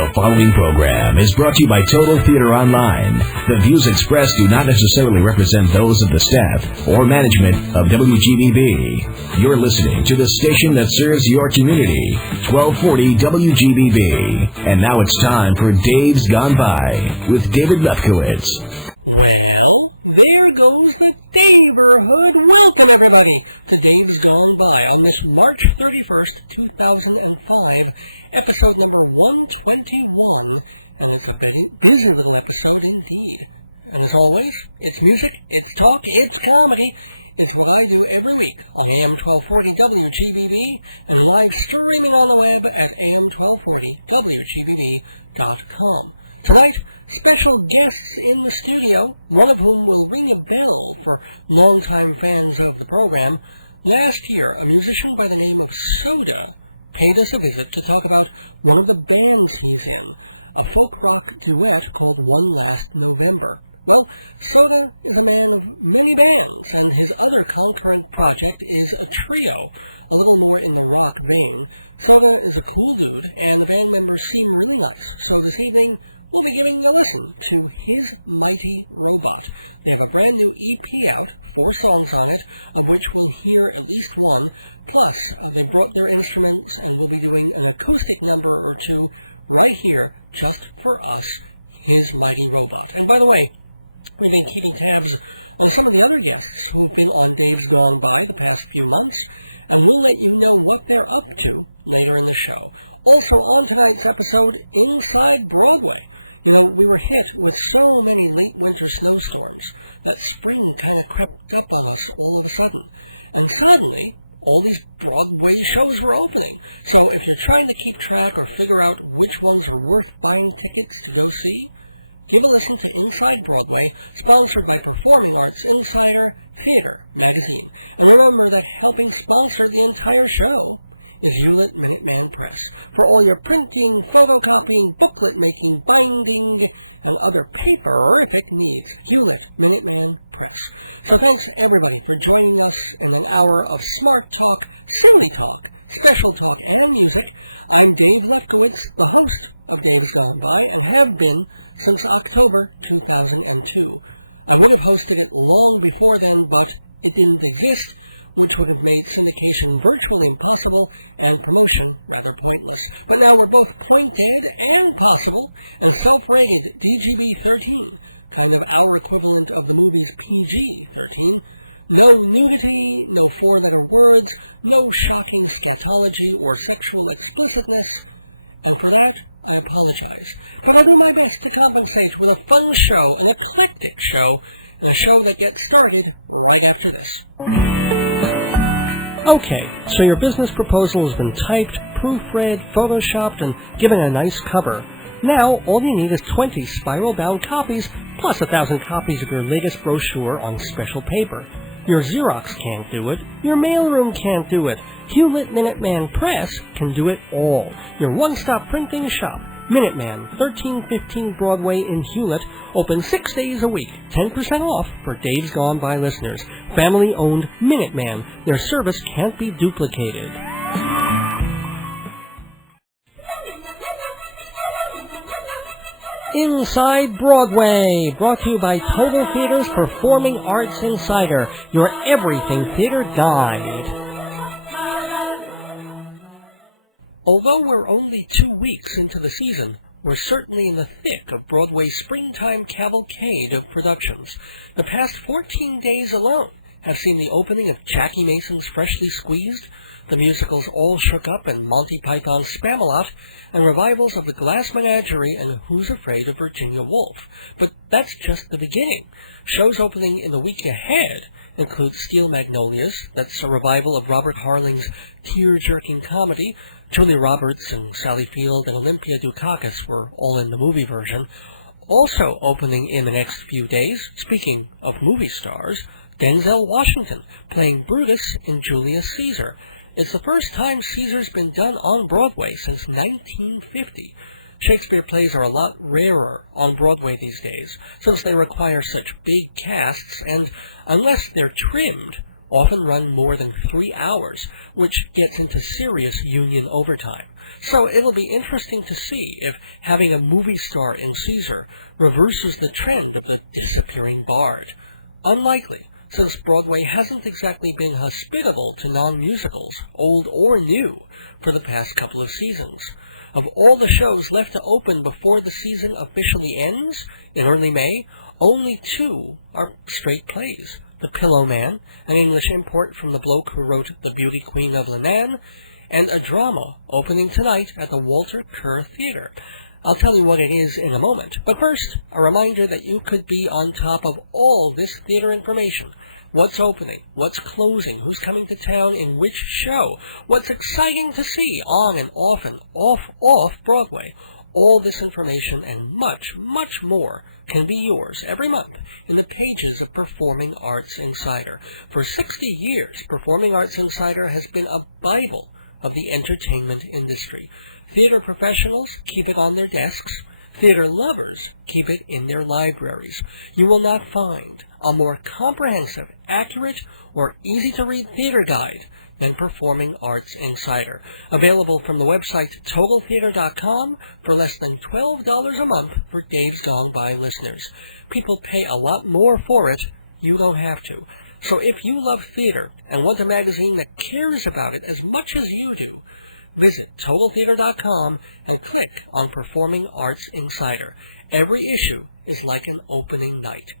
The following program is brought to you by Total Theater Online. The views expressed do not necessarily represent those of the staff or management of WGBB. You're listening to the station that serves your community, 1240 WGBB. And now it's time for Dave's Gone By with David Lefkowitz. Well, there goes the neighborhood. Welcome, everybody, to Dave's Gone By on this March 31st, 2005, episode number 121, and it's a very busy little episode indeed. And as always, it's music, it's talk, it's comedy. It's what I do every week on AM 1240 WGBB and live streaming on the web at am1240WGBB.com. Tonight, special guests in the studio, one of whom will ring a bell for longtime fans of the program. Last year, a musician by the name of Soda paid us a visit to talk about one of the bands he's in, a folk rock duet called One Last November. Well, Soda is a man of many bands, and his other concurrent project is a trio, a little more in the rock vein. Soda is a cool dude, and the band members seem really nice, so this evening we'll be giving a listen to His Mighty Robot. They have a brand new EP out, 4 songs on it, of which we'll hear at least one. Plus, they brought their instruments and we'll be doing an acoustic number or two right here, just for us, His Mighty Robot. And by the way, we've been keeping tabs on some of the other guests who have been on Days Gone By the past few months, and we'll let you know what they're up to later in the show. Also on tonight's episode, Inside Broadway. You know, we were hit with so many late winter snowstorms that spring kind of crept up on us all of a sudden. And suddenly, all these Broadway shows were opening. So if you're trying to keep track or figure out which ones are worth buying tickets to go see, give a listen to Inside Broadway, sponsored by Performing Arts Insider Theater magazine. And remember that helping sponsor the entire show is Hewlett Minuteman Press. For all your printing, photocopying, booklet making, binding, and other paperific needs, Hewlett Minuteman Press. So thanks everybody for joining us in an hour of smart talk, silly talk, special talk, and music. I'm Dave Lefkowitz, the host of Dave's Gone By, and have been since October 2002. I would have hosted it long before then, but it didn't exist, which would have made syndication virtually impossible and promotion rather pointless. But now we're both point dead and possible, and self-rated DGB-13, kind of our equivalent of the movie's PG-13. No nudity, no 4-letter words, no shocking scatology or sexual explicitness, and for that, I apologize. But I do my best to compensate with a fun show, an eclectic show, and a show that gets started right after this. Okay, so your business proposal has been typed, proofread, photoshopped, and given a nice cover. Now, all you need is 20 spiral-bound copies, plus 1,000 copies of your latest brochure on special paper. Your Xerox can't do it. Your mailroom can't do it. Hewlett Minuteman Press can do it all. Your one-stop printing shop. Minuteman, 1315 Broadway in Hewlett, open 6 days a week, 10% off for Dave's Gone By listeners. Family-owned Minuteman. Their service can't be duplicated. Inside Broadway, brought to you by Total Theater's Performing Arts Insider, your everything theater guide. Although we're only 2 weeks into the season, we're certainly in the thick of Broadway's springtime cavalcade of productions. The past 14 days alone have seen the opening of Jackie Mason's Freshly Squeezed, the musicals All Shook Up and Monty Python's Spamalot, and revivals of The Glass Menagerie and Who's Afraid of Virginia Woolf. But that's just the beginning. Shows opening in the week ahead include Steel Magnolias, that's a revival of Robert Harling's tear-jerking comedy. Julia Roberts and Sally Field and Olympia Dukakis were all in the movie version. Also opening in the next few days, speaking of movie stars, Denzel Washington playing Brutus in Julius Caesar. It's the first time Caesar's been done on Broadway since 1950. Shakespeare plays are a lot rarer on Broadway these days, since they require such big casts, and unless they're trimmed, often run more than 3 hours, which gets into serious union overtime. So it'll be interesting to see if having a movie star in Caesar reverses the trend of the disappearing bard. Unlikely, since Broadway hasn't exactly been hospitable to non-musicals, old or new, for the past couple of seasons. Of all the shows left to open before the season officially ends, in early May, only 2 are straight plays. The Pillow Man, an English import from the bloke who wrote The Beauty Queen of Lenan, and a drama opening tonight at the Walter Kerr Theatre. I'll tell you what it is in a moment, but first, a reminder that you could be on top of all this theater information. What's opening, what's closing, who's coming to town in which show, what's exciting to see on and off Broadway. All this information and much, much more can be yours every month in the pages of Performing Arts Insider. For 60 years, Performing Arts Insider has been a Bible of the entertainment industry. Theater professionals keep it on their desks. Theater lovers keep it in their libraries. You will not find a more comprehensive, accurate, or easy-to-read theater guide than Performing Arts Insider. Available from the website TotalTheater.com for less than $12 a month for Dave's Gone By listeners. People pay a lot more for it. You don't have to. So if you love theater and want a magazine that cares about it as much as you do, visit TotalTheater.com and click on Performing Arts Insider. Every issue is like an opening night.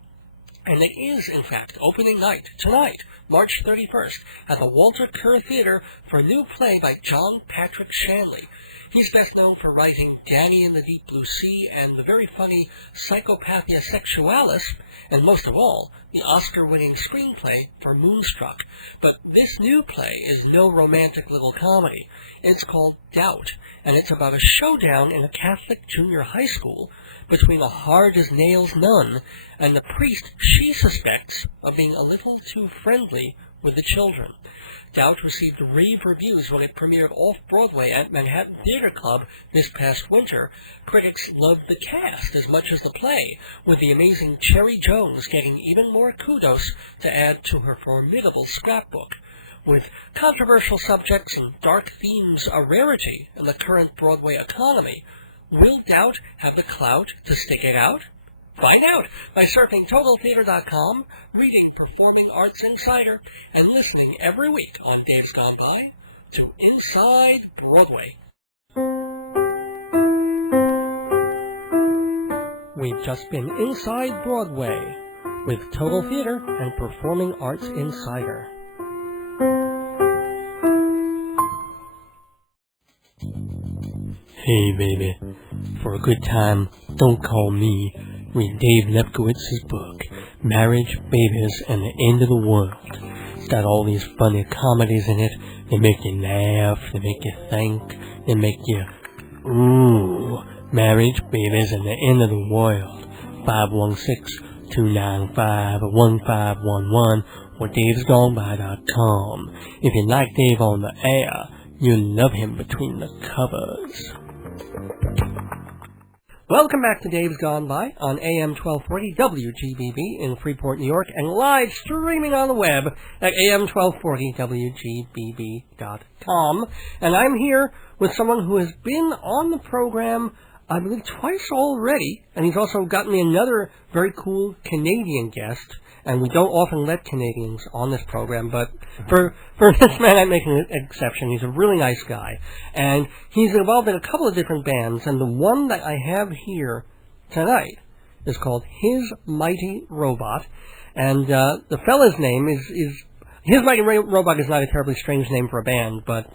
And it is, in fact, opening night, tonight, March 31st, at the Walter Kerr Theatre for a new play by John Patrick Shanley. He's best known for writing Danny in the Deep Blue Sea and the very funny Psychopathia Sexualis, and most of all, the Oscar-winning screenplay for Moonstruck. But this new play is no romantic little comedy. It's called Doubt, and it's about a showdown in a Catholic junior high school between a hard-as-nails nun and the priest she suspects of being a little too friendly with the children. Doubt received rave reviews when it premiered off-Broadway at Manhattan Theatre Club this past winter. Critics loved the cast as much as the play, with the amazing Cherry Jones getting even more kudos to add to her formidable scrapbook. With controversial subjects and dark themes a rarity in the current Broadway economy, will Doubt have the clout to stick it out? Find out by surfing TotalTheater.com, reading Performing Arts Insider, and listening every week on Dave's Gone By to Inside Broadway. We've just been Inside Broadway with Total Theater and Performing Arts Insider. Hey baby, for a good time, don't call me. Read Dave Lefkowitz's book, Marriage, Babies, and the End of the World. It's got all these funny comedies in it. They make you laugh, they make you think, they make you, ooh. Marriage, Babies, and the End of the World. 516-295-1511 or davesgoneby.com. If you like Dave on the air, you'll love him between the covers. Welcome back to Dave's Gone By on AM 1240 WGBB in Freeport, New York, and live streaming on the web at AM1240WGBB.com. And I'm here with someone who has been on the program, I believe, twice already, and he's also gotten me another very cool Canadian guest. And we don't often let Canadians on this program, but for this man, I'm making an exception. He's a really nice guy. And he's involved in a couple of different bands, and the one that I have here tonight is called His Mighty Robot. And the fella's name is His Mighty Robot is not a terribly strange name for a band, but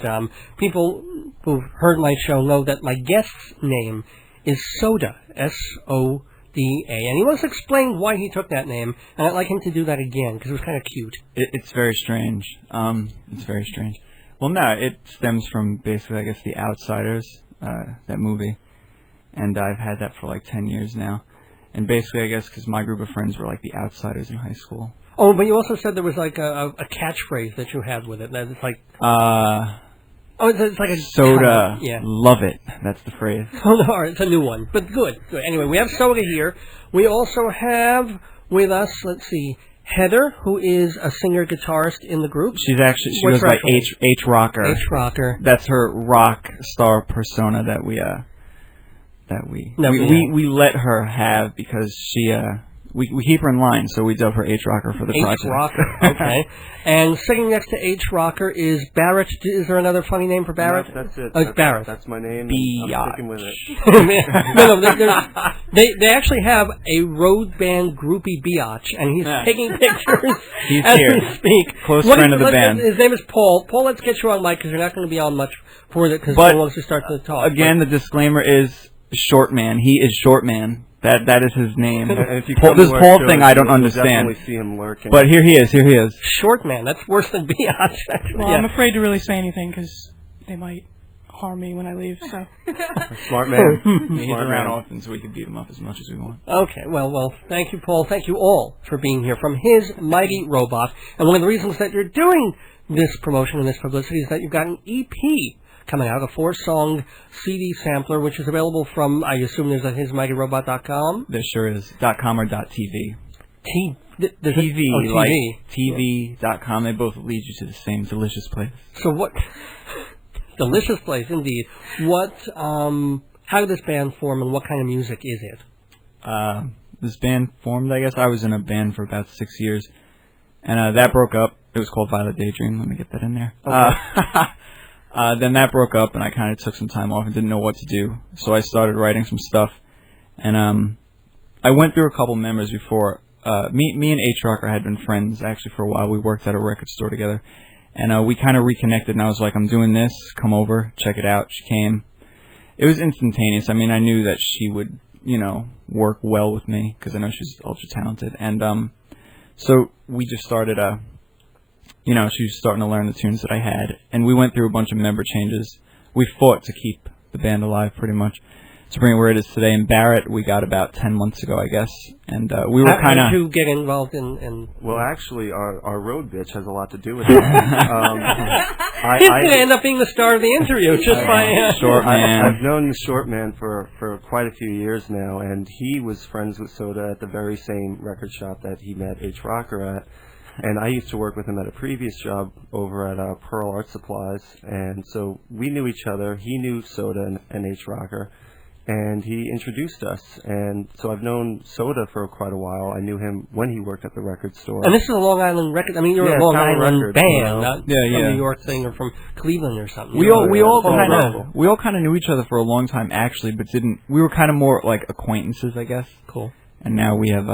people who've heard my show know that my guest's name is Soda, S-O-D-A, and he wants to explain why he took that name, and I'd like him to do that again, because it was kind of cute. It's very strange. It's very strange. Well, no, it stems from basically, I guess, The Outsiders, that movie, and I've had that for like 10 years now. And basically, I guess, because my group of friends were like the outsiders in high school. Oh, but you also said there was like a catchphrase that you had with it, that it's like... it's like a... Soda, yeah. Love it. That's the phrase. Oh, no, it's a new one, but good. Anyway, we have Soda here. We also have with us, let's see, Heather, who is a singer-guitarist in the group. She goes by H Rocker. H Rocker. That's her rock star persona that we let her have because she we keep her in line, so we dub her H Rocker for the project. H Rocker, okay. And sitting next to H Rocker is Barrett. Is there another funny name for Barrett? No, that's it. It's Barrett. That's my name. I'm sticking with it. No, they actually have a road band groupie biatch, and he's taking pictures as we speak. Close friend of the band. His name is Paul. Paul, let's get you on mic because you're not going to be on much for it because once you start to talk. Again, the disclaimer is Short Man. He is Short Man. That is his name. If you This Paul thing I don't understand. Definitely see him lurking. But here he is. Short Man. That's worse than biatch. Well, I'm afraid to really say anything because they might harm me when I leave. So. Smart man. He's around often, so we can beat him up as much as we want. Okay. Well. Thank you, Paul. Thank you all for being here from his mighty robot. And one of the reasons that you're doing this promotion and this publicity is that you've got an EP coming out, a 4-song CD sampler, which is available from, I assume there's a hismightyrobot.com? There sure is. .com or .tv. TV, like TV. TV.com. They both lead you to the same delicious place. So what... delicious place, indeed. What, how did this band form and what kind of music is it? This band formed, I guess. I was in a band for about 6 years. And that broke up. It was called Violet Daydream. Let me get that in there. Okay. Then that broke up, and I kind of took some time off and didn't know what to do. So I started writing some stuff, and I went through a couple members before. Me and H Rocker had been friends actually for a while. We worked at a record store together, and we kind of reconnected. And I was like, "I'm doing this. Come over, check it out." She came. It was instantaneous. I mean, I knew that she would, work well with me because I know she's ultra talented, and so we just started she was starting to learn the tunes that I had, and we went through a bunch of member changes. We fought to keep the band alive, pretty much, to bring it where it is today. And Barrett, we got about 10 months ago, I guess, and we were kind of... How did you get involved in... Well, actually, our road bitch has a lot to do with it. He's going to end up being the star of the interview, just by... Short Man. I've known the Short Man for quite a few years now, and he was friends with Soda at the very same record shop that he met H Rocker at. And I used to work with him at a previous job over at Pearl Art Supplies, and so we knew each other. He knew Soda and H Rocker, and he introduced us. And so I've known Soda for quite a while. I knew him when he worked at the record store. And this is a Long Island record. I mean, you're a Long Island band, not from New York thing or from Cleveland or something. We all kind of knew each other for a long time, actually, but didn't. We were kind of more like acquaintances, I guess. Cool. And now we have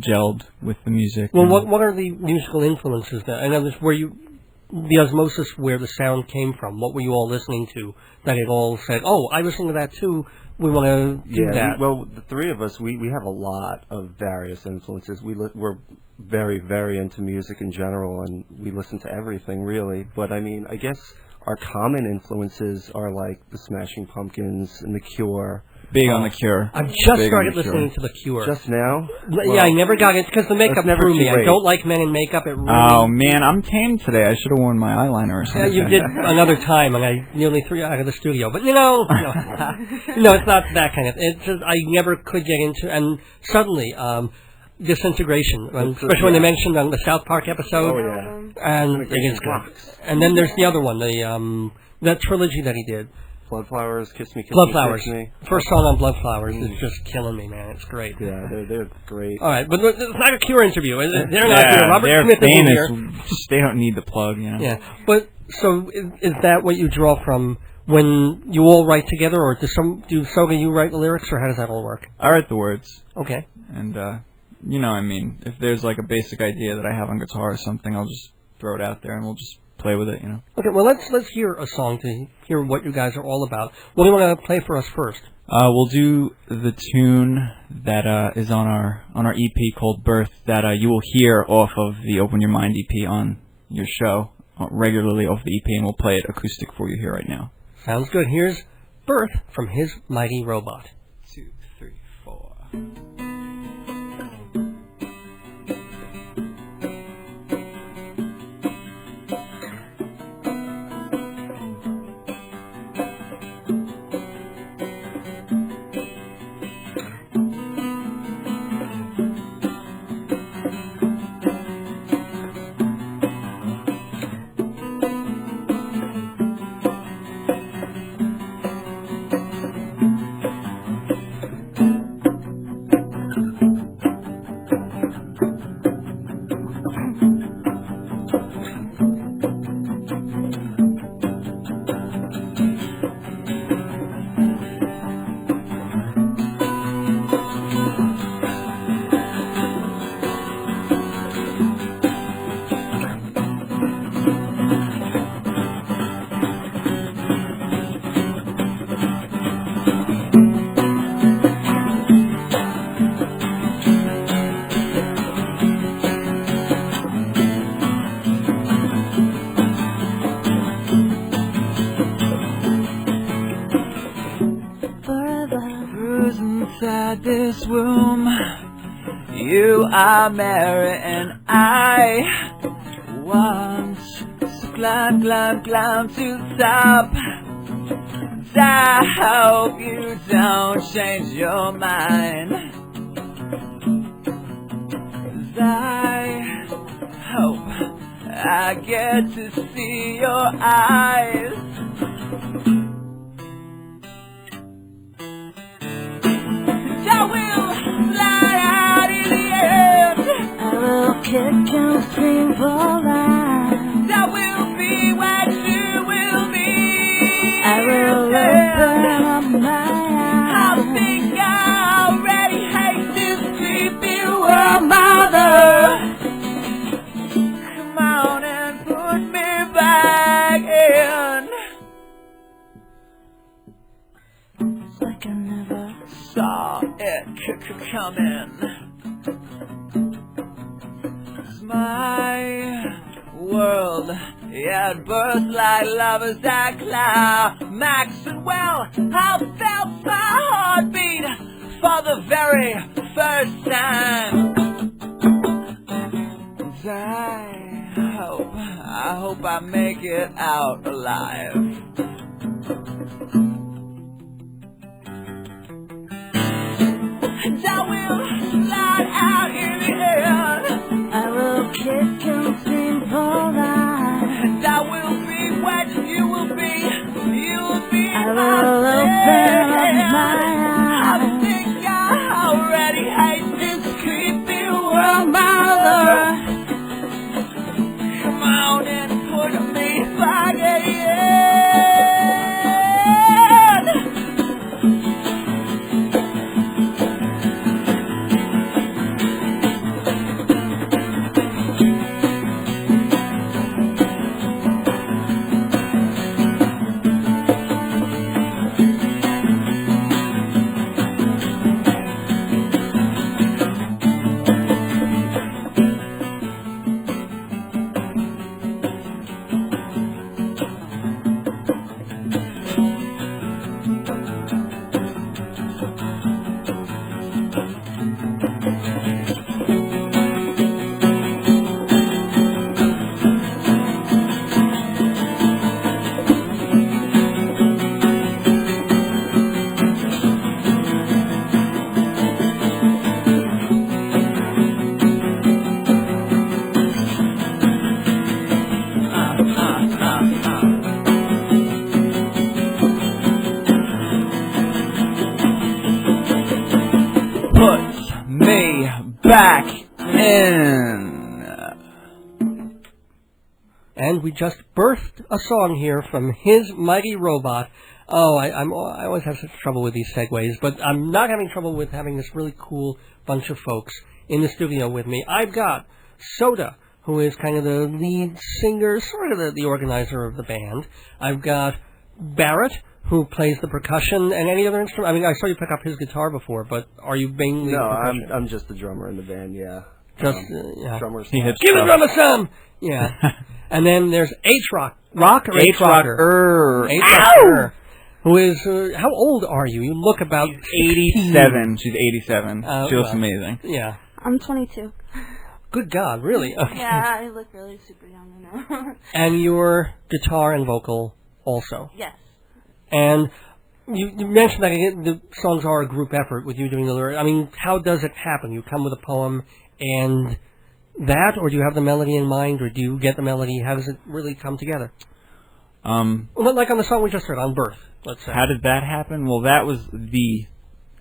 gelled with the music. Well, what are the musical influences that I know this the osmosis where the sound came from? What were you all listening to that it all said, "Oh, I listen to that too. We want to do that." Well, the three of us, we have a lot of various influences. We're very, very into music in general, and we listen to everything really. But I mean, I guess our common influences are like the Smashing Pumpkins and the Cure. Big on the Cure. I've just started listening to the Cure. Just now? Yeah, I never got it because the makeup threw me. I don't like men in makeup. It really... Oh man, I'm tame today. I should have worn my eyeliner or something. Yeah, you did another time, and I nearly threw you out of the studio. But no, it's not that kind of. It's just I never could get into, and suddenly. Disintegration, especially when they mentioned on the South Park episode. Oh yeah, and it is good. And then there's the other one, that trilogy that he did. Bloodflowers, Kiss Me, Kiss Bloodflowers. Me, Kiss Me. First song on Bloodflowers is just killing me, man. It's great. Yeah, they're great. All right, but it's not a Cure interview. They're not here. Robert Smith famous. Isn't here. They don't need the plug, Yeah, but so is that what you draw from when you all write together, or do Soga you write the lyrics, or how does that all work? I write the words. Okay. And I mean, if there's like a basic idea that I have on guitar or something, I'll just throw it out there and we'll just play with it, Okay, well, let's hear a song to hear what you guys are all about. What do you want to play for us first? We'll do the tune that is on our EP called Birth that you will hear off of the Open Your Mind EP on your show regularly off the EP, and we'll play it acoustic for you here right now. Sounds good. Here's Birth from His Mighty Robot. 2, 3, 4. inside this room. You are Mary and I want to climb to the top. I hope you don't change your mind. 'Cause I hope I get to see your eyes. I will fly out in the end. I will kick and scream for life. I will be what you will be. I will open up my eyes. I think I already hate this creepy world, mother. Come on and put me back in. It's like I never Saw it coming. My world, yeah, it burst like lovers at climax. And well, I felt my heartbeat for the very first time. And I hope I make it out alive. And I will slide out in the air. I will kick and scream for life. And I will be what you will be. You will be I will open up my I eyes. think I already hate this creepy world, mother. Come on and put me back again. Put me back in. And we just birthed a song here from His Mighty Robot. Oh, I always have such trouble with these segues, but I'm not having trouble with having this really cool bunch of folks in the studio with me. I've got Soda, who is kind of the lead singer, sort of the organizer of the band. I've got Barrett, who plays the percussion and any other instrument. I mean, I saw you pick up his guitar before, but are you mainly No, the percussion? I'm just the drummer in the band. Yeah, Just yeah. drummer. He hits Give the stuff. drummer some! Yeah. And then there's H-Rock. Rock or H-Rocker? H-Rocker. Who is, how old are you? You look about 87. She's 87. She looks well, amazing. Yeah. I'm 22. Good God, really? Okay. Yeah, I look really super young, I know. And your guitar and vocal also. Yes. And you mentioned that the songs are a group effort with you doing the lyrics. I mean, how does it happen? You come with a poem and that, or do you have the melody in mind, or do you get the melody? How does it really come together? Well, like on the song we just heard, On Birth, let's say. How did that happen? Well, that was the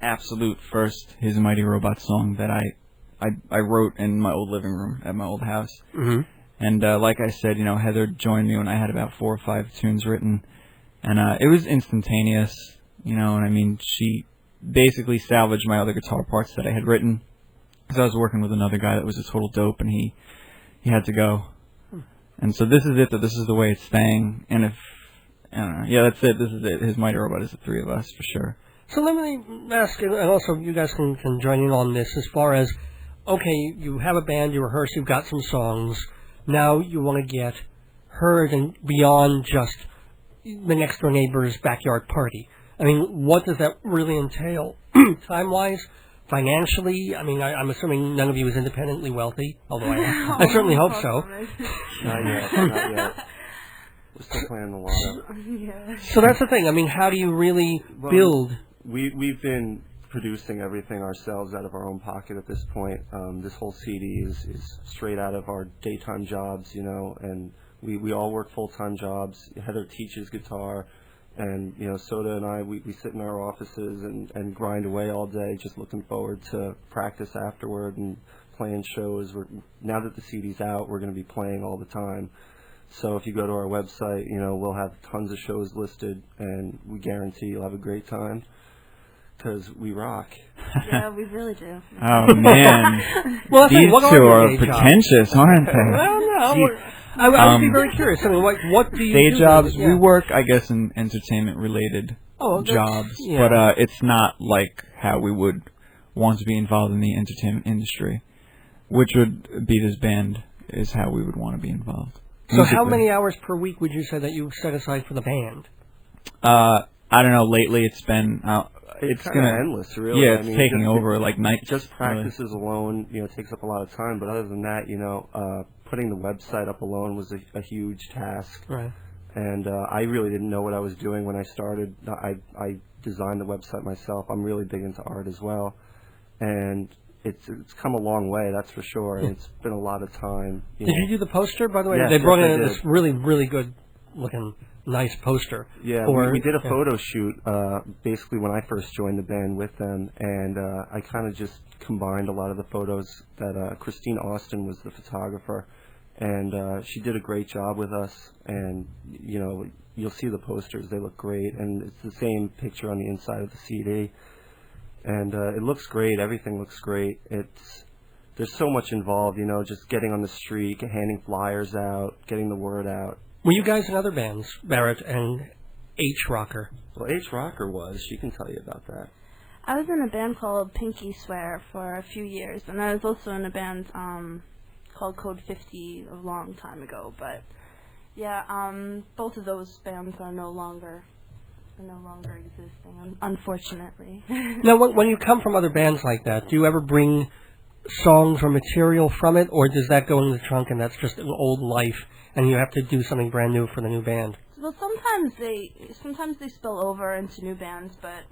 absolute first His Mighty Robot song that I wrote in my old living room at my old house. Mm-hmm. And like I said, Heather joined me when I had about 4 or 5 tunes written. And it was instantaneous, and I mean, she basically salvaged my other guitar parts that I had written. Because I was working with another guy that was a total dope, and he had to go. And so this is it, this is the way it's staying. And I don't know, yeah, that's it, this is it. His Mighty Robot is the 3 of us, for sure. So let me ask, and also you guys can join in on this, as far as, okay, you have a band, you rehearse, you've got some songs, now you want to get heard and beyond just the next door neighbor's backyard party. I mean, what does that really entail, time-wise, financially? I mean, I'm assuming none of you is independently wealthy, although I certainly hope so. Not yet. We're still playing the lotto. Yeah. So that's the thing. I mean, how do you really build? We've been producing everything ourselves out of our own pocket at this point. This whole CD is straight out of our daytime jobs, you know, and we all work full-time jobs. Heather teaches guitar, and, you know, Soda and I, we sit in our offices and grind away all day, just looking forward to practice afterward and playing shows. Now that the CD's out, we're going to be playing all the time. So if you go to our website, you know, we'll have tons of shows listed, and we guarantee you'll have a great time because we rock. Yeah, we really do. Oh, man. Well, These what two your are day jobs? pretentious, aren't they? Well, no. I would be very curious. I mean, what do you Day do? jobs, Yeah. we work, I guess, in entertainment-related jobs, yeah. but it's not like how we would want to be involved in the entertainment industry, which would be this band is how we would want to be involved. So how many hours per week would you say that you set aside for the band? I don't know. Lately, it's been It's kind of endless, really. Yeah, I it's mean, taking over like night. Just practices alone, you know, takes up a lot of time. But other than that, you know, putting the website up alone was a huge task. Right. And I really didn't know what I was doing when I started. I designed the website myself. I'm really big into art as well, and it's come a long way, that's for sure. And it's been a lot of time. Did you do the poster, by the way? Yes, they brought yes, in I this did. really, really good looking, nice poster. Yeah, we did a photo shoot basically when I first joined the band with them, and I kind of just combined a lot of the photos that Christine Austin was the photographer, and she did a great job with us. And you know, you'll see the posters; they look great, and it's the same picture on the inside of the CD, and it looks great. Everything looks great. There's so much involved, you know, just getting on the street, handing flyers out, getting the word out. Were you guys in other bands, Barrett and H. Rocker? Well, H. Rocker was. She can tell you about that. I was in a band called Pinky Swear for a few years, and I was also in a band called Code 50 a long time ago. But yeah, both of those bands are no longer existing, unfortunately. Now, when you come from other bands like that, do you ever bring songs or material from it, or does that go in the trunk and that's just an old life, and you have to do something brand new for the new band? Well, sometimes they spill over into new bands, but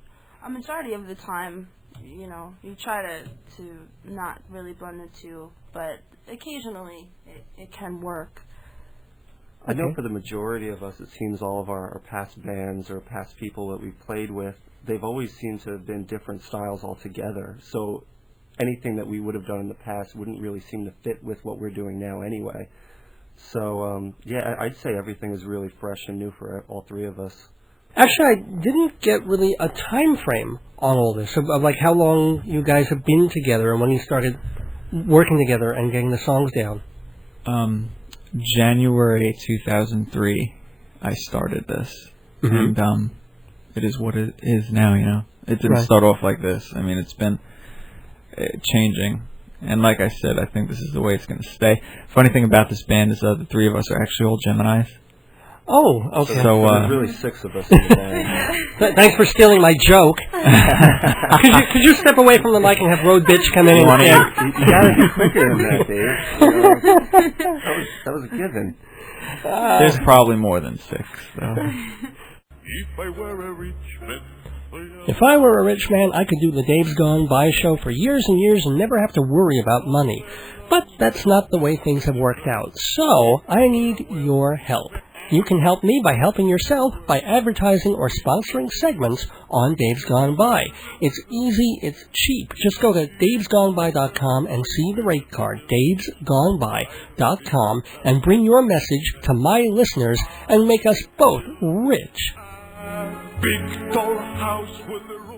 a majority of the time, you know, you try to not really blend the two, but occasionally it can work. I know for the majority of us, it seems all of our past bands or past people that we've played with, they've always seemed to have been different styles altogether. So anything that we would have done in the past wouldn't really seem to fit with what we're doing now anyway. So, yeah, I'd say everything is really fresh and new for all three of us. Actually, I didn't get really a time frame on all this, of like how long you guys have been together and when you started working together and getting the songs down. January 2003, I started this, and it is what it is now. You know, it didn't start off like this. I mean, it's been changing, and like I said, I think this is the way it's going to stay. Funny thing about this band is the three of us are actually all Geminis. Oh, okay. So there's really 6 of us in the band. Thanks for stealing my joke. could you step away from the mic and have Road Bitch come in? You gotta be quicker than that, Dave. You know, that was a given. There's probably more than 6, though. If I were a rich man, I could do the Dave's Gone By show for years and years and never have to worry about money. But that's not the way things have worked out. So I need your help. You can help me by helping yourself by advertising or sponsoring segments on Dave's Gone By. It's easy, it's cheap. Just go to davesgoneby.com and see the rate card, davesgoneby.com, and bring your message to my listeners and make us both rich. Big tall house with the roof.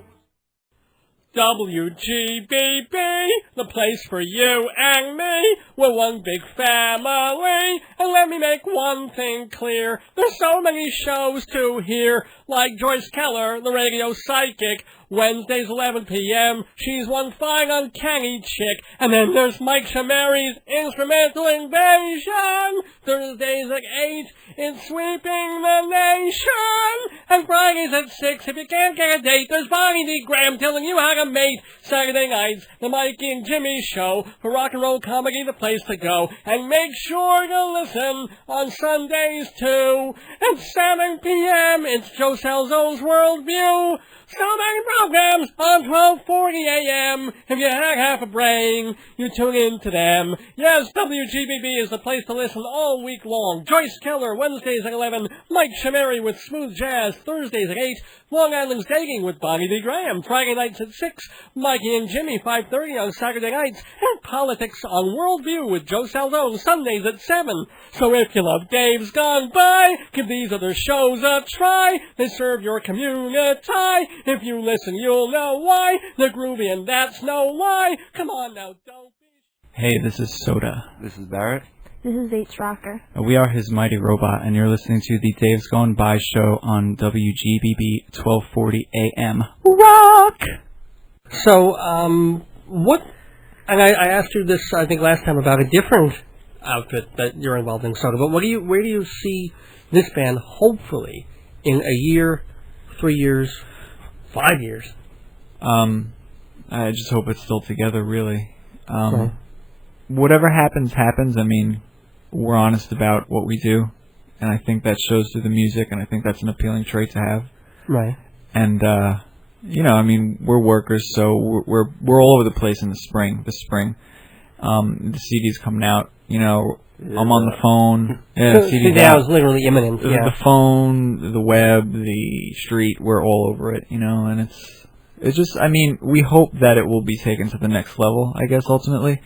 WGBB, the place for you and me. We're one big family. And let me make one thing clear. There's so many shows to hear, like Joyce Keller, the radio psychic, Wednesdays 11 p.m. She's one fine, uncanny chick. And then there's Mike Shamari's Instrumental Invasion. Thursdays at 8, it's Sweeping the Nation. And Fridays at 6, if you can't get a date, there's Bonnie D. Graham telling you how to mate. Saturday nights, the Mikey and Jimmy Show. For rock and roll comedy, the place to go. And make sure to listen on Sundays, too. At 7 p.m., it's Joe Salzone's Worldview. So many programs on 12:40 a.m. If you had half a brain, you tune in to them. Yes, WGBB is the place to listen all week long. Joyce Keller, Wednesdays at 11. Mike Shamari with Smooth Jazz, Thursdays at 8. Long Island's Dating with Bonnie D. Graham, Friday nights at 6. Mikey and Jimmy, 5:30 on Saturday nights. And Politics on Worldview with Joe Saldone, Sundays at 7. So if you love Dave's Gone By, give these other shows a try. They serve your community. If you listen, you'll know why. They're groovy and that's no lie. Come on now, don't be... Hey, this is Soda. This is Barrett. This is H Rocker. We are his mighty robot, and you're listening to the Dave's Gone By show on WGBB 1240 AM. Rock! So, what... And I asked you this, I think, last time about a different outfit that you're involved in, Soda, but where do you see this band, hopefully, in a year, 3 years, 5 years? I just hope it's still together, really. Whatever happens, happens. I mean, we're honest about what we do, and I think that shows through the music, and I think that's an appealing trait to have. Right. And, you know, I mean, we're workers, so we're all over the place in the spring. The CD's coming out, you know, yeah. I'm on the phone. Yeah, CD's out. Is literally imminent. Yeah. The phone, the web, the street, we're all over it, you know, and it's just, I mean, we hope that it will be taken to the next level, I guess, ultimately.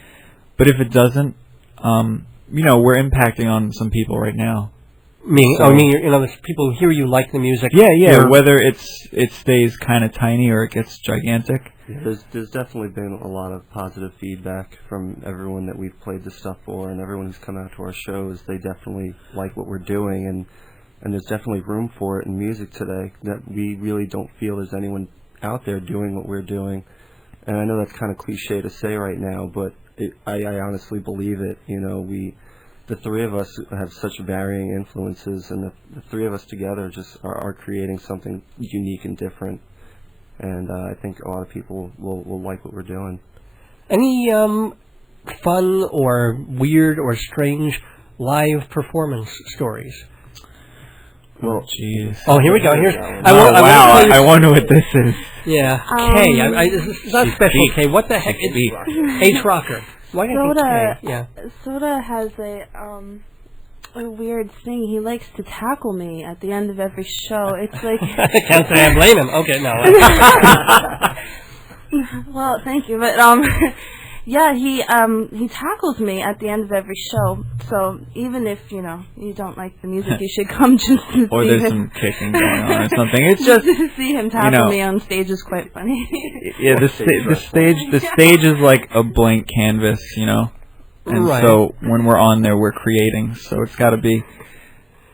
But if it doesn't, you know, we're impacting on some people right now. You know, people hear you like the music. Yeah. Whether it stays kind of tiny or it gets gigantic. Yeah, there's definitely been a lot of positive feedback from everyone that we've played the stuff for, and everyone who's come out to our shows. They definitely like what we're doing, and there's definitely room for it in music today. That we really don't feel there's anyone out there doing what we're doing. And I know that's kind of cliche to say right now, but I honestly believe it. You know, the three of us have such varying influences, and the three of us together just are creating something unique and different. And I think a lot of people will like what we're doing. Any fun or weird or strange live performance stories? Well, jeez. Oh, here we go. I wonder what this is. Yeah, K. It's not special K. What the heck? It's H Rocker. Why do you think K? Yeah. Soda has a weird thing. He likes to tackle me at the end of every show. It's like... I can't say I blame him. Okay, no. Well, thank you. But, yeah, he tackles me at the end of every show. So even if, you know, you don't like the music, you should come just to or see there's him. some kicking going on or something. It's just... to see him tackle me on stage is quite funny. Yeah, the stage is like a blank canvas, you know? And so when we're on there, we're creating. So it's got to be.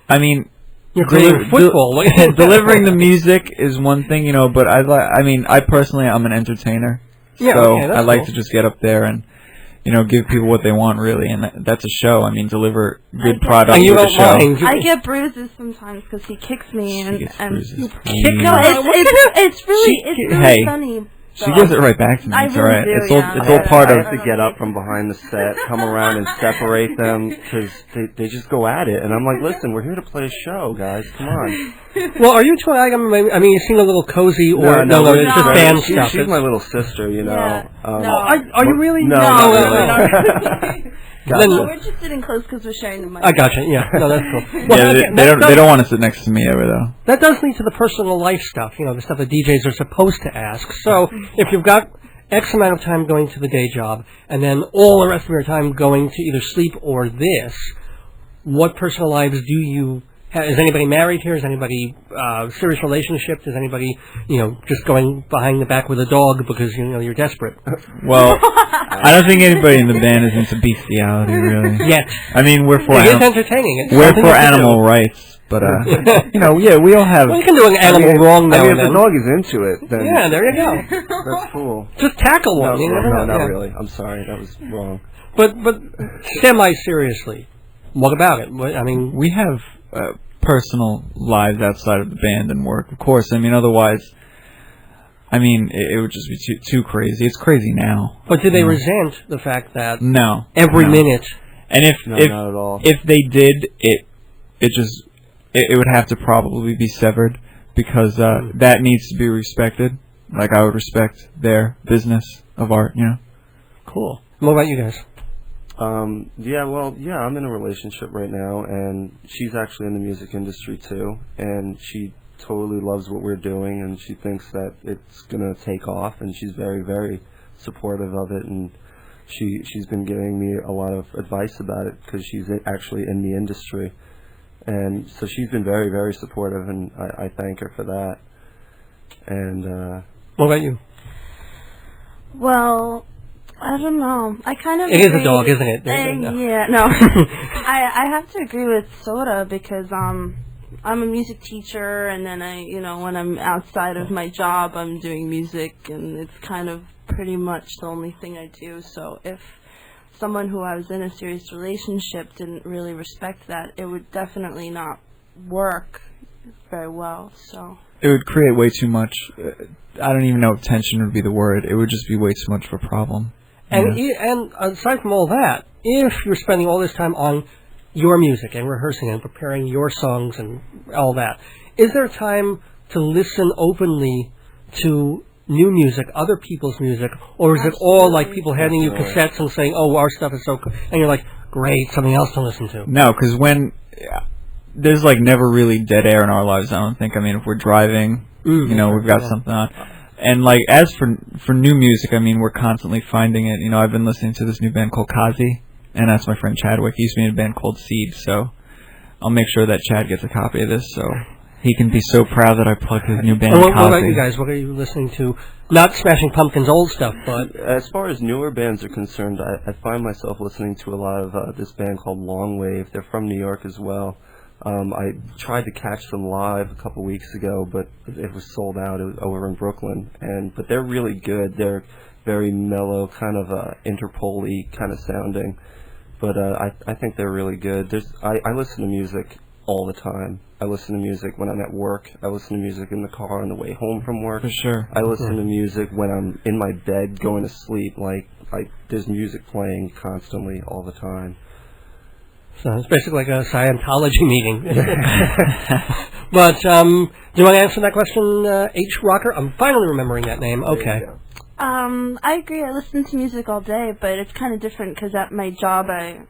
I mean, you're playing football. Delivering the music is one thing, you know. But I personally, I'm an entertainer. Yeah, so okay, I like to just get up there and, you know, give people what they want, really, and that's a show. I mean, deliver good product with a show. I get bruises sometimes because he kicks me and bruises. It's really funny. She gives it right back to me. It's all right. It's all part of to get up from behind the set, come around and separate them because they just go at it. And I'm like, listen, we're here to play a show, guys. Come on. Well, are you two? I mean, you seem a little cozy, or no, it's just band stuff. She's my little sister, you know. Yeah. Are you really? No, not really. We're just sitting close because we're sharing the mic. I gotcha. Yeah, no, that's cool. Well, they don't want to sit next to me ever, though. That does lead to the personal life stuff. You know, the stuff that DJs are supposed to ask. So, if you've got X amount of time going to the day job, and then all the rest of your time going to either sleep or this, what personal lives do you have? Is anybody married here? Is anybody serious relationship? Is anybody, you know, just going behind the back with a dog because, you know, you're desperate? Well, I don't think anybody in the band is into bestiality, really. Yet. I mean, we're for it is entertaining. We're for animal rights, But we all have. Well, you can do an animal wrong now and if then. the dog is into it, then Yeah, there you go. that's cool. Just tackle one. No, not really. I'm sorry, that was wrong. But semi-seriously, what about it? I mean, we have personal lives outside of the band and work, of course. I mean, otherwise, it would just be too crazy. It's crazy now. But do they resent the fact that every minute? And not at all. If they did, it would have to probably be severed because that needs to be respected. Like I would respect their business of art, Cool. What about you guys? I'm in a relationship right now, and she's actually in the music industry too, and she totally loves what we're doing, and she thinks that it's gonna take off, and she's very, very supportive of it, and she's been giving me a lot of advice about it because she's actually in the industry, and so she's been very, very supportive, and I thank her for that. And what about you? Well, I don't know. I kind of It is a dog, isn't it? Yeah, no. I have to agree with Soda because I'm a music teacher, and then when I'm outside of my job, I'm doing music, and it's kind of pretty much the only thing I do. So if someone who I was in a serious relationship didn't really respect that, it would definitely not work very well. So it would create way too much. I don't even know if tension would be the word. It would just be way too much of a problem. And aside from all that, if you're spending all this time on your music and rehearsing and preparing your songs and all that, is there time to listen openly to new music, other people's music, or is it all like people handing you cassettes and saying, "Oh, our stuff is so," and you're like, "Great, something else to listen to"? No, because there's like never really dead air in our lives. I don't think. If we're driving, we've got something on. And like as for new music, we're constantly finding it. I've been listening to this new band called Kazi, and that's my friend Chadwick. He used to be in a band called Seed, so I'll make sure that Chad gets a copy of this, so he can be so proud that I plugged his new band. What about you guys? What are you listening to? Not Smashing Pumpkins' old stuff, but as far as newer bands are concerned, I find myself listening to a lot of this band called Long Wave. They're from New York as well. I tried to catch them live a couple weeks ago, but it was sold out. It was over in Brooklyn, but they're really good. They're very mellow, kind of Interpol-y kind of sounding, but I think they're really good. I listen to music all the time. I listen to music when I'm at work. I listen to music in the car on the way home from work. For sure. I listen to music when I'm in my bed going to sleep. There's music playing constantly all the time. So it's basically like a Scientology meeting. But do you want to answer that question, H. Rocker? I'm finally remembering that name. Okay. I agree. I listen to music all day, but it's kind of different because at my job I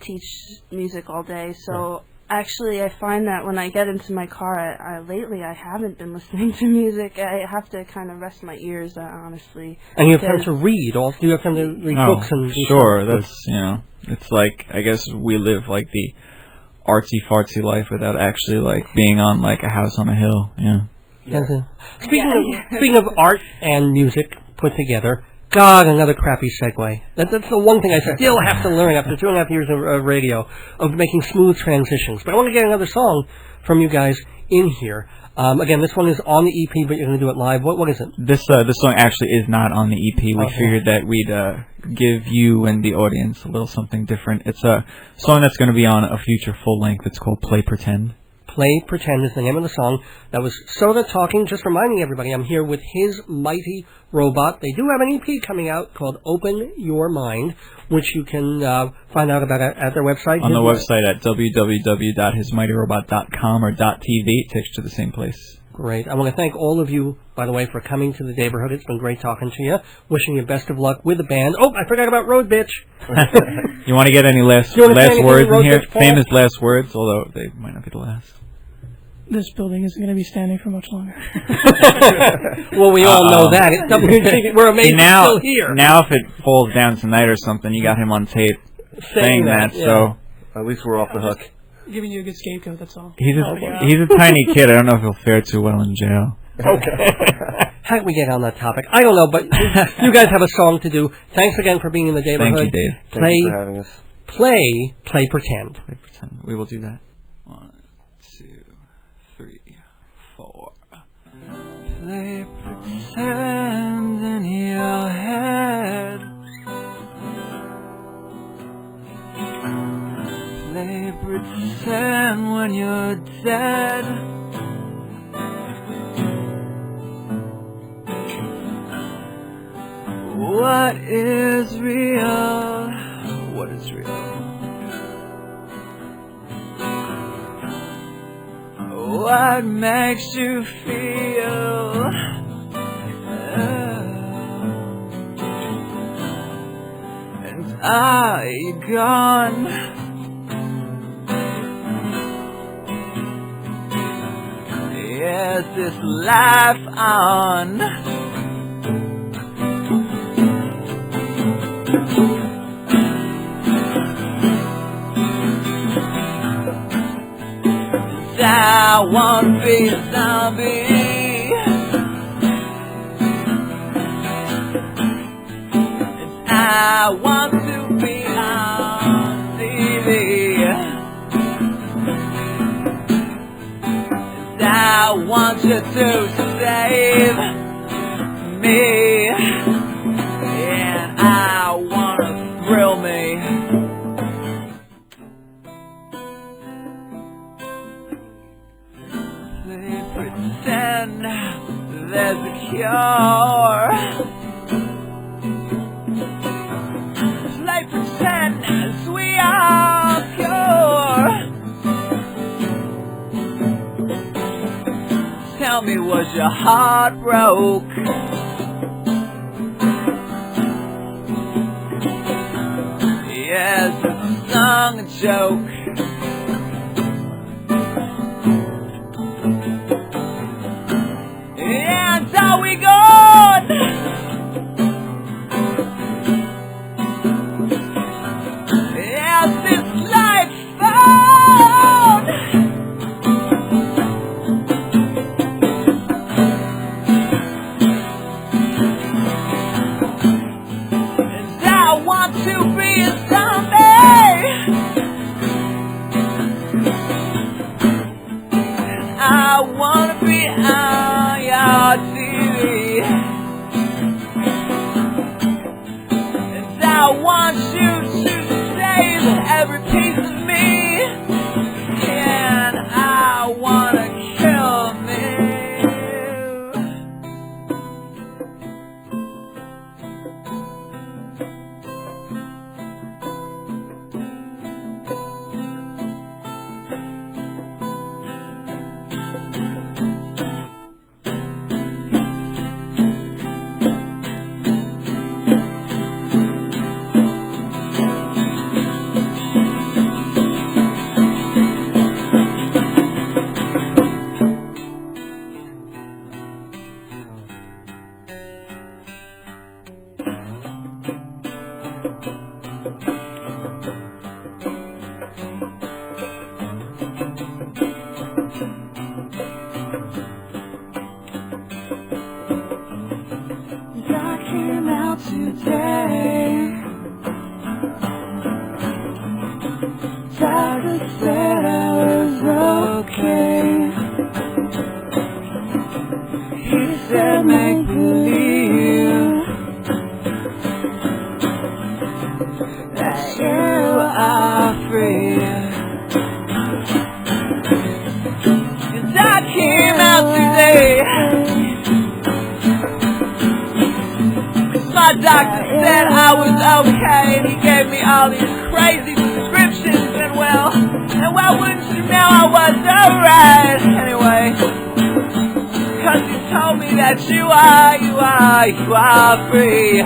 teach music all day. So actually, I find that when I get into my car, lately I haven't been listening to music. I have to kind of rest my ears, honestly. And you have time to read. Also, you have time to read books and sure. That's it's like I guess we live like the artsy fartsy life without actually like being on like a house on a hill. Yeah. Speaking of art and music put together, God, another crappy segue. That's the one thing I still have to learn after 2.5 years of radio, of making smooth transitions. But I want to get another song from you guys in here. Again, this one is on the EP, but you're going to do it live. What is it? This song actually is not on the EP. We figured that we'd give you and the audience a little something different. It's a song that's going to be on a future full length. It's called Play Pretend. Play Pretend is the name of the song. That was Soda talking, just reminding everybody I'm here with His Mighty Robot. They do have an EP coming out called Open Your Mind, which you can find out about at their website. On the website at www.hismightyrobot.com or .tv. It takes you to the same place. Great. I want to thank all of you, by the way, for coming to the neighborhood. It's been great talking to you. Wishing you best of luck with the band. Oh, I forgot about Road Bitch. You want to get any last words in here? Famous last words, although they might not be the last. This building isn't going to be standing for much longer. Well, we all know that. We're amazed it's still here. Now if it falls down tonight or something, you got him on tape saying that, so... At least we're off the hook. Giving you a good scapegoat, that's all. He's a tiny kid. I don't know if he'll fare too well in jail. Okay. How did we get on that topic? I don't know, but you guys have a song to do. Thanks again for being in the neighborhood. Thank you, Dave. Thank you for having us. Play Pretend. Play Pretend. We will do that. 2, 3, 4. Play pretend in your head. Play pretend when you're dead. What is real? What is real? What makes you feel? And are you gone? Is this life on? I want to be a zombie. And I want to be on TV. And I want you to save me. And I want to thrill me. Pretend there's a cure. Play pretend as we are pure. Tell me, was your heart broke? Yes, it's a song, a joke. And are we gone? Is this life found? And I want to be a zombie. I want to be on your TV. And I want you to save every piece of me. And I want to kill me. Today, Tiger said I was okay. He said make believe that you are free. 'Cause I came out today. My doctor said I was okay, and he gave me all these crazy prescriptions, and well, wouldn't you know I was alright anyway? 'Cause he told me that you are free.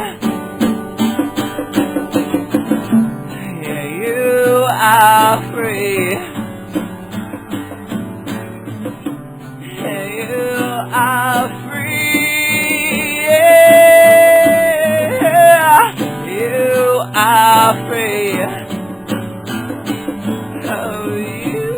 Yeah, you are free. Yeah, you are free. Yeah, you are free. Oh, you.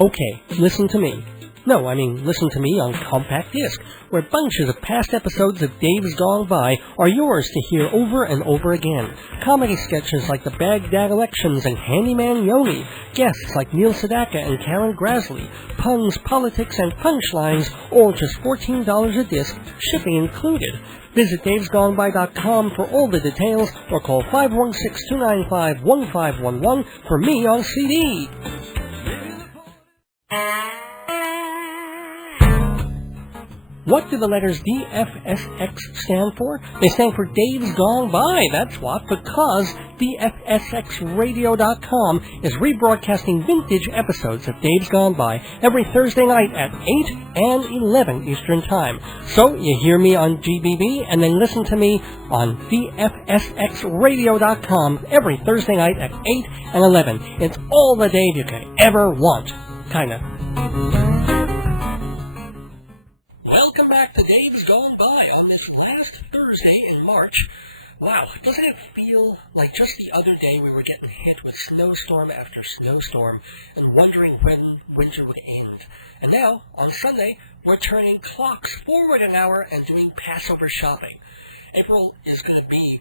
Okay, listen to me. No, I mean listen to me on compact disc, where bunches of past episodes of Dave's Gone By are yours to hear over and over again. Comedy sketches like the Baghdad elections and Handyman Yoni, guests like Neil Sedaka and Karen Grasley, puns, politics, and punchlines, all just $14 a disc, shipping included. Visit davesgoneby.com for all the details, or call 516-295-1511 for me on CD. What do the letters DFSX stand for? They stand for Dave's Gone By, that's what, because DFSXradio.com is rebroadcasting vintage episodes of Dave's Gone By every Thursday night at 8 and 11 Eastern Time. So you hear me on GBB and then listen to me on DFSXradio.com every Thursday night at 8 and 11. It's all the Dave you could ever want. Kinda. Welcome back to Dave's Gone By on this last Thursday in March. Wow, doesn't it feel like just the other day we were getting hit with snowstorm after snowstorm and wondering when winter would end? And now, on Sunday, we're turning clocks forward an hour and doing Passover shopping. April is going to be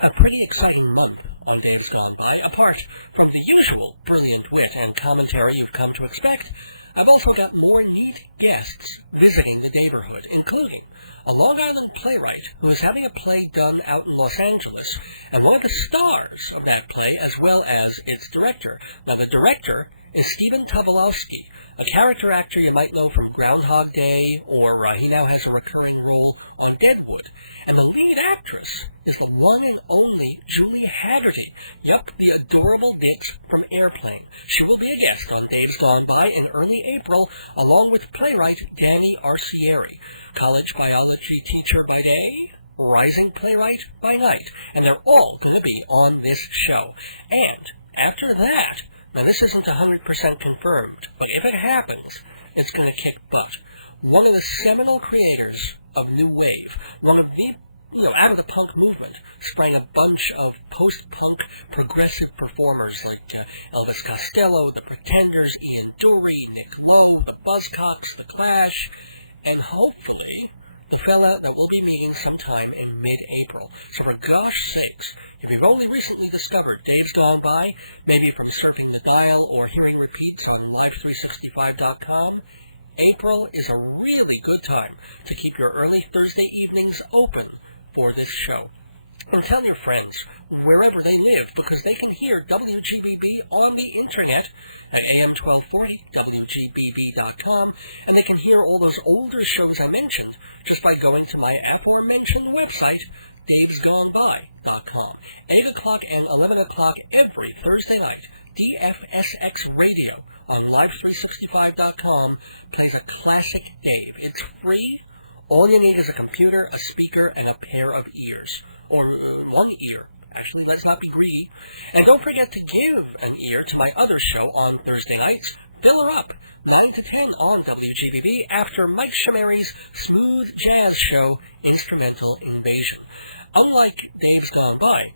a pretty exciting month on Dave's Gone By. Apart from the usual brilliant wit and commentary you've come to expect, I've also got more neat guests visiting the neighborhood, including a Long Island playwright who is having a play done out in Los Angeles, and one of the stars of that play, as well as its director. Now, the director is Stephen Tobolowsky, a character actor you might know from Groundhog Day, or he now has a recurring role on Deadwood. And the lead actress is the one and only Julie Haggerty. Yup, the adorable Nix from Airplane. She will be a guest on Dave's Gone By in early April, along with playwright Danny Arcieri, college biology teacher by day, rising playwright by night. And they're all going to be on this show. And after that, now this isn't 100% confirmed, but if it happens, it's going to kick butt. One of the seminal creators of New Wave, one of the, out of the punk movement, sprang a bunch of post-punk progressive performers like Elvis Costello, The Pretenders, Ian Dury, Nick Lowe, The Buzzcocks, The Clash, and hopefully the fella that we'll be meeting sometime in mid-April. So for gosh sakes, if you've only recently discovered Dave's Gone By, maybe from surfing the dial or hearing repeats on Live365.com, April is a really good time to keep your early Thursday evenings open for this show. And tell your friends, wherever they live, because they can hear WGBB on the internet at AM 1240, WGBB.com, and they can hear all those older shows I mentioned just by going to my aforementioned website, davesgoneby.com. 8 o'clock and 11 o'clock every Thursday night, DFSX Radio on Live365.com plays a classic Dave. It's free. All you need is a computer, a speaker, and a pair of ears. Or one ear. Actually, let's not be greedy. And don't forget to give an ear to my other show on Thursday nights, Fill Her Up, 9 to 10 on WGBB, after Mike Shameri's smooth jazz show, Instrumental Invasion. Unlike Dave's Gone By,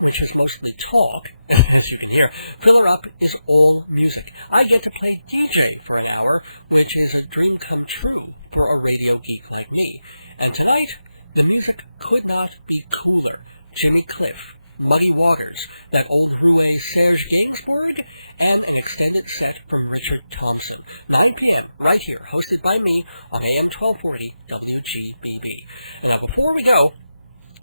which is mostly talk, as you can hear, Fill Her Up is all music. I get to play DJ for an hour, which is a dream come true for a radio geek like me. And tonight, the music could not be cooler. Jimmy Cliff, Muddy Waters, that old Rouet Serge Gainsbourg, and an extended set from Richard Thompson. 9 p.m. right here, hosted by me on AM 1240 WGBB. And now before we go,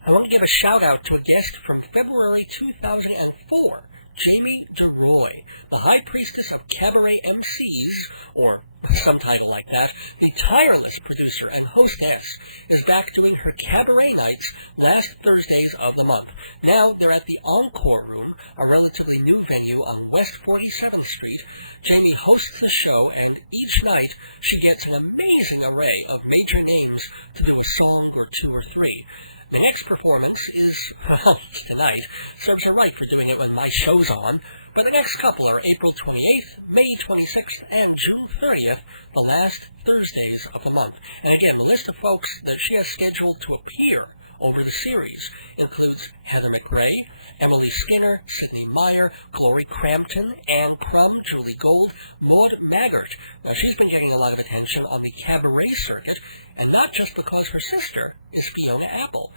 I want to give a shout-out to a guest from February 2004, Jamie DeRoy, the High Priestess of Cabaret MCs, or some title like that. The tireless producer and hostess is back doing her cabaret nights last Thursdays of the month. Now they're at the Encore Room, a relatively new venue on West 47th Street. Jamie hosts the show, and each night she gets an amazing array of major names to do a song or two or three. The next performance is, well, tonight. Serves her right for doing it when my show's on. But the next couple are April 28th, May 26th, and June 30th, the last Thursdays of the month. And again, the list of folks that she has scheduled to appear over the series. Includes Heather McRae, Emily Skinner, Sidney Meyer, Glory Crampton, Ann Crum, Julie Gold, Maud Maggart. Now, she's been getting a lot of attention on the cabaret circuit, and not just because her sister is Fiona Apple.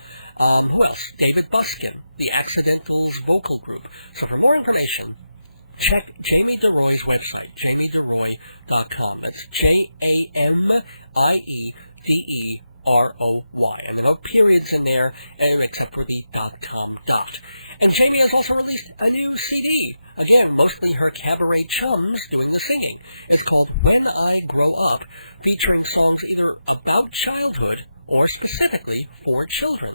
Who else? David Buskin, the Accidentals vocal group. So for more information, check Jamie DeRoy's website, jamiederoy.com. That's JAMIEDEROY. And there are no periods in there except for the .com dot. And Jamie has also released a new CD. Again, mostly her cabaret chums doing the singing. It's called When I Grow Up, featuring songs either about childhood or specifically for children.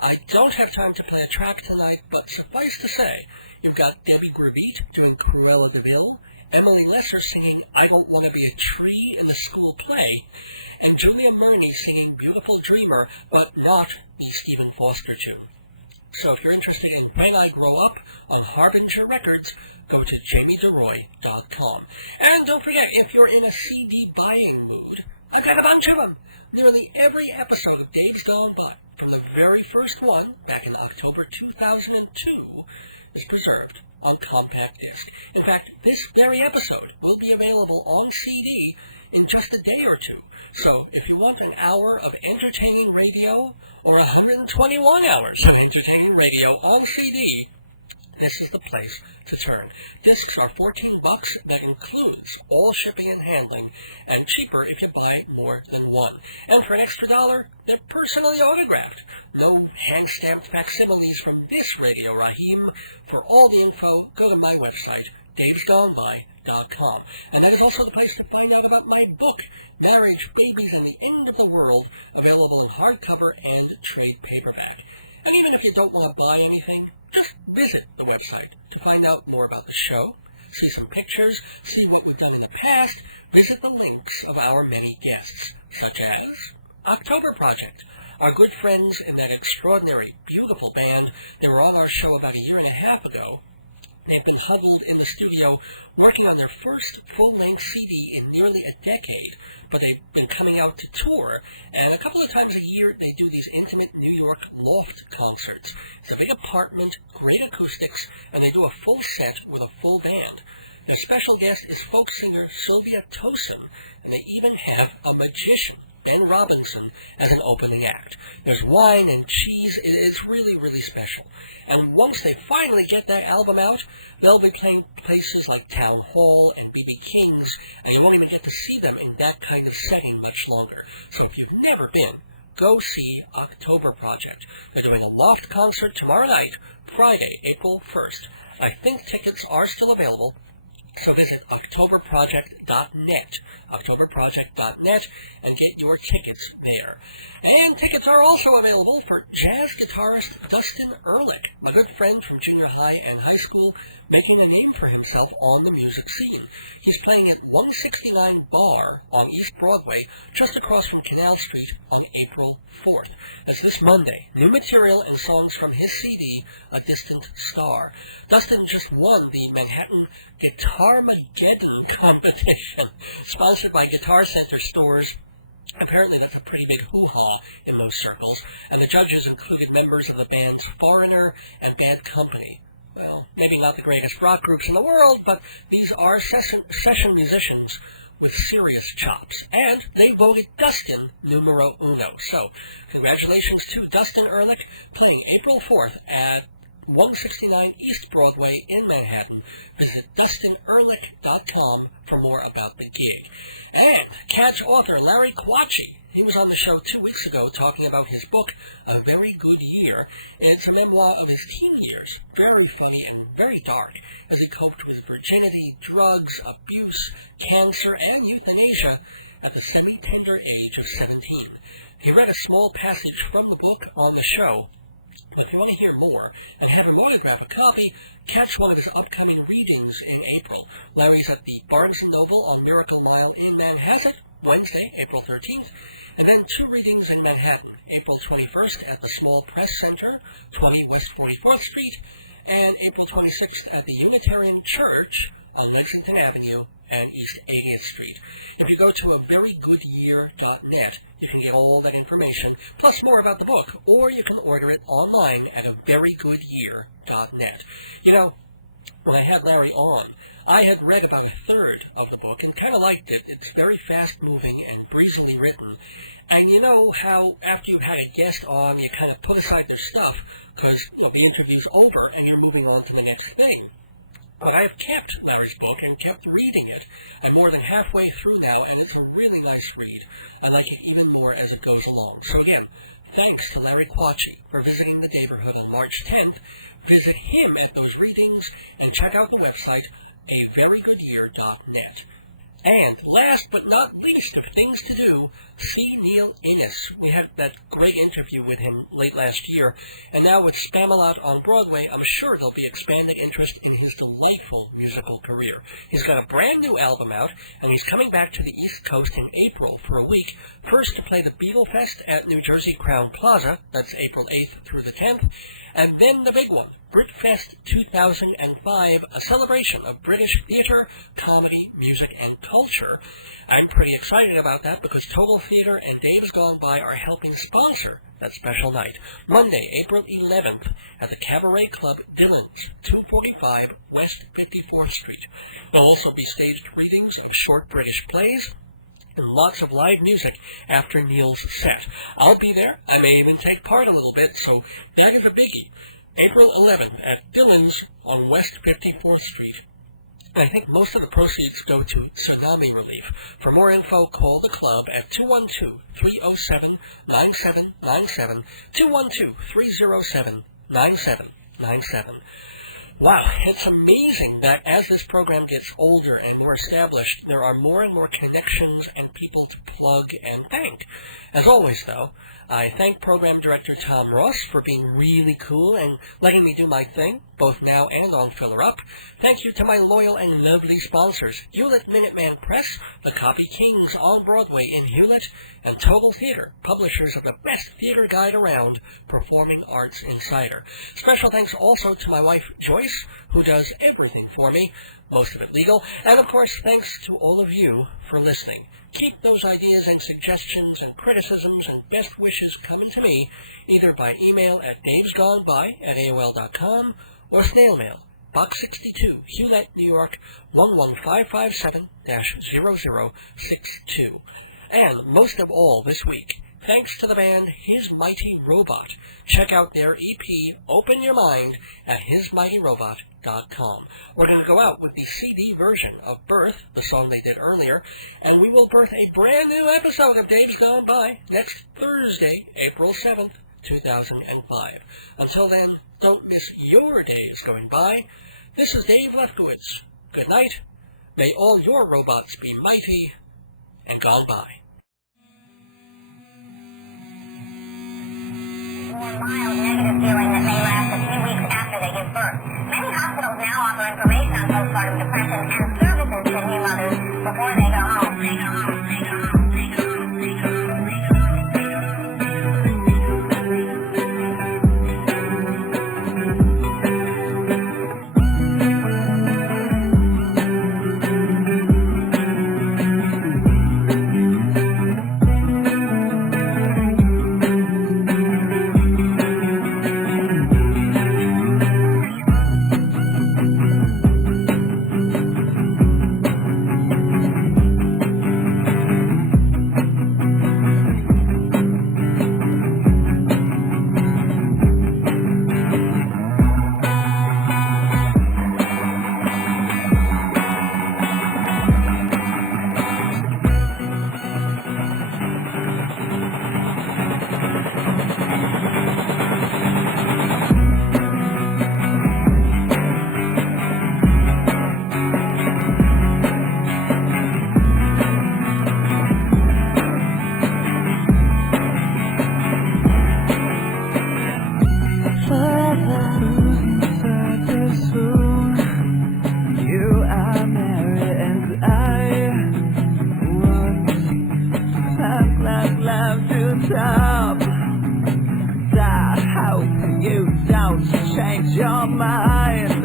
I don't have time to play a track tonight, but suffice to say, you've got Debbie Gribeat doing Cruella de Vil, Emily Lesser singing I Don't Want to Be a Tree in the School Play, and Julia Murney singing Beautiful Dreamer, but not the Stephen Foster tune. So if you're interested in When I Grow Up on Harbinger Records, go to jamiederoy.com. And don't forget, if you're in a CD buying mood, I've got a bunch of them. Nearly every episode of Dave's Gone By, from the very first one, back in October 2002, is preserved on compact disc. In fact, this very episode will be available on CD in just a day or two. So if you want an hour of entertaining radio or 121 hours of entertaining radio on CD, this is the place to turn. Discs are $14. That includes all shipping and handling, and cheaper if you buy more than one. And for an extra $1, they're personally autographed. No hand-stamped facsimiles from this Radio Raheem. For all the info, go to my website, davesgoneby.com. And that is also the place to find out about my book, Marriage, Babies, and the End of the World, available in hardcover and trade paperback. And even if you don't want to buy anything, just visit the website to find out more about the show, see some pictures, see what we've done in the past, visit the links of our many guests, such as October Project, our good friends in that extraordinary, beautiful band. They were on our show about a year and a half ago. They've been huddled in the studio working on their first full-length CD in nearly a decade, but they've been coming out to tour, and a couple of times a year they do these intimate New York loft concerts. It's a big apartment, great acoustics, and they do a full set with a full band. Their special guest is folk singer Sylvia Tosin, and they even have a magician, Ben Robinson, as an opening act. There's wine and cheese. It's really, really special. And once they finally get that album out, they'll be playing places like Town Hall and B.B. King's, and you won't even get to see them in that kind of setting much longer. So if you've never been, go see October Project. They're doing a loft concert tomorrow night, Friday, April 1st. I think tickets are still available. So visit octoberproject.net, and get your tickets there. And tickets are also available for jazz guitarist Dustin Ehrlich, a good friend from junior high and high school, making a name for himself on the music scene. He's playing at 169 Bar on East Broadway, just across from Canal Street, on April 4th. That's this Monday. New material and songs from his CD, A Distant Star. Dustin just won the Manhattan Guitarmageddon competition, sponsored by Guitar Center stores. Apparently that's a pretty big hoo-ha in those circles, and the judges included members of the bands Foreigner and Bad Company. Well, maybe not the greatest rock groups in the world, but these are session musicians with serious chops. And they voted Dustin numero uno. So, congratulations to Dustin Ehrlich, playing April 4th at 169 East Broadway in Manhattan. Visit DustinEhrlich.com for more about the gig. And Catch author Larry Quatchy, he was on the show 2 weeks ago talking about his book, A Very Good Year. It's a memoir of his teen years, very funny and very dark, as he coped with virginity, drugs, abuse, cancer, and euthanasia at the semi-tender age of 17. He read a small passage from the book on the show. If you want to hear more and have him autograph a copy, catch one of his upcoming readings in April. Larry's at the Barnes & Noble on Miracle Mile in Manhasset, Wednesday, April 13th, and then 2 readings in Manhattan, April 21st at the Small Press Center, 20 West 44th Street, and April 26th at the Unitarian Church on Lexington Avenue and East 80th Street. If you go to averygoodyear.net, you can get all that information, plus more about the book, or you can order it online at averygoodyear.net. You know, when I had Larry on, I had read about a third of the book and kind of liked it. It's very fast-moving and breezily written. And you know how after you've had a guest on, you kind of put aside their stuff because the interview's over and you're moving on to the next thing. But I've kept Larry's book and kept reading it. I'm more than halfway through now, and it's a really nice read. I like it even more as it goes along. So again, thanks to Larry Quacci for visiting the neighborhood on March 10th. Visit him at those readings and check out the website, averygoodyear.net. And last but not least of things to do, see Neil Innes. We had that great interview with him late last year, and now with Spamalot on Broadway, I'm sure there'll be expanded interest in his delightful musical career. He's got a brand new album out, and he's coming back to the East Coast in April for a week, first to play the Beatle Fest at New Jersey Crown Plaza, that's April 8th through the 10th, and then the big one, BritFest 2005, a celebration of British theatre, comedy, music, and culture. I'm pretty excited about that because Total Theatre and Days Gone By are helping sponsor that special night. Monday, April 11th, at the Cabaret Club Dillon's, 245 West 54th Street. There'll also be staged readings of short British plays, and lots of live music after Neil's set. I'll be there. I may even take part a little bit, so that is a biggie. April 11th at Dillon's on West 54th Street. I think most of the proceeds go to tsunami relief. For more info, call the club at 212-307-9797, 212-307-9797. Wow, it's amazing that as this program gets older and more established, there are more and more connections and people to plug and thank. As always, though, I thank Program Director Tom Ross for being really cool and letting me do my thing, both now and on Filler Up. Thank you to my loyal and lovely sponsors, Hewlett Minuteman Press, the Copy Kings on Broadway in Hewlett, and Total Theatre, publishers of the best theater guide around, Performing Arts Insider. Special thanks also to my wife, Joyce, who does everything for me, most of it legal, and of course thanks to all of you for listening. Keep those ideas and suggestions and criticisms and best wishes coming to me, either by email at davesgoneby@aol.com or snail mail, Box 62, Hewlett, New York, 11557-0062. And most of all this week, thanks to the band His Mighty Robot. Check out their EP, Open Your Mind, at hismightyrobot.com. We're going to go out with the CD version of Birth, the song they did earlier, and we will birth a brand new episode of Dave's Gone By next Thursday, April 7th, 2005. Until then, don't miss your days going by. This is Dave Lefkowitz. Good night. May all your robots be mighty and gone by. More mild negative feeling that may last a few weeks after they give birth. Many hospitals now offer information on postpartum depression and services to new mothers before they go home. Change your mind.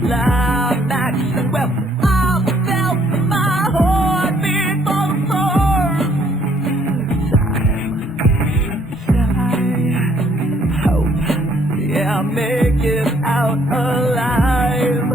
climax. Well, I felt my heartbeat for the first time. Hope, yeah, I'll make it out alive.